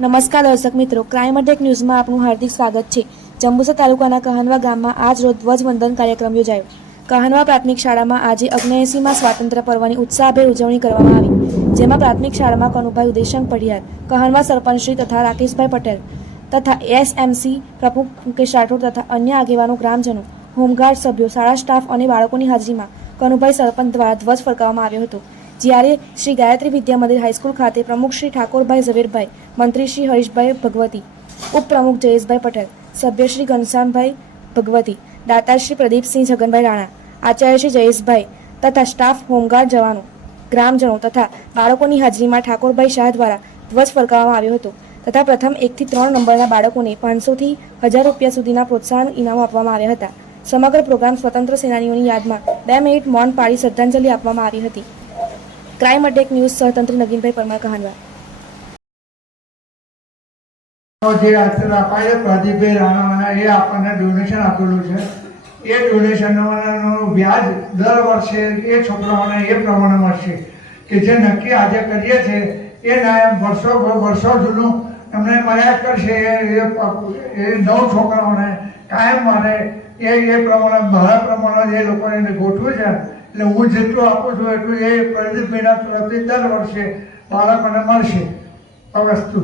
નમસ્કાર દર્શક મિત્રો, ક્રાઇમ અટેક ન્યૂઝમાં આપનું હાર્દિક સ્વાગત છે। જંબુસર તાલુકાના કહાનવા ગામમાં આજ રોજ ધ્વજવંદન કાર્યક્રમ યોજાયો। કહાનવા પ્રાથમિક શાળામાં આજે 79માં સ્વાતંત્ર્ય પર્વની ઉત્સાહભેર ઉજવણી કરવામાં આવી, જેમાં પ્રાથમિક શાળામાં કનુભાઈ ઉદેશંગ પઢિયાર, કહાનવા સરપંચશ્રી તથા રાકેશભાઈ પટેલ તથા એસએમસી પ્રમુખ મુકેશ રાઠોડ તથા અન્ય આગેવાનો, ગ્રામજનો, હોમગાર્ડ સભ્યો, શાળા સ્ટાફ અને બાળકોની હાજરીમાં કનુભાઈ સરપંચ દ્વારા ધ્વજ ફરકાવવામાં આવ્યો હતો। જ્યારે શ્રી ગાયત્રી વિદ્યા મંદિર હાઈસ્કૂલ ખાતે પ્રમુખ શ્રી ઠાકોરભાઈ ઝવેરભાઈ, મંત્રી શ્રી હરીશભાઈ ભગવતી, ઉપપ્રમુખ જયેશભાઈ પટેલ, સભ્ય શ્રી ઘનશ્યામભાઈ ભગવતી, દાતા શ્રી પ્રદીપસિંહ છગનભાઈ રાણા, આચાર્ય શ્રી જયેશભાઈ તથા સ્ટાફ, હોમગાર્ડ જવાનો, ગ્રામજનો તથા બાળકોની હાજરીમાં ઠાકોરભાઈ શાહ દ્વારા ધ્વજ ફરકાવવામાં આવ્યો હતો તથા પ્રથમ 1 થી 3 નંબરના બાળકોને 500 થી 1000 રૂપિયા સુધીના પ્રોત્સાહન ઇનામો આપવામાં આવ્યા હતા। સમગ્ર પ્રોગ્રામ સ્વતંત્ર સેનાનીઓની યાદમાં 2 મિનિટ મૌન પાળી શ્રદ્ધાંજલિ આપવામાં આવી હતી। ક્રાઇમ અટેક ન્યૂઝ સહતંત્રી નગીનભાઈ પરમાર, કહાનવા। જે અત્યારે અપાય પ્રદીપભાઈ રાણાવાના એ આપણને ડોનેશન આપેલું છે। એ ડોનેશનનું વ્યાજ દર વર્ષે એ છોકરાઓને એ પ્રમાણે મળશે કે જે નક્કી આજે કરીએ છીએ એ વર્ષો જૂનું એમને મળ્યા જ કરશે। એ 9 છોકરાઓને કાયમ મળે એ પ્રમાણે મારા પ્રમાણે એ લોકોને ગોઠવું છે। એટલે હું જેટલું આપું છું એટલું એ પ્રદીપભાઈના તરફથી દર વર્ષે બાળકોને મળશે આ વસ્તુ।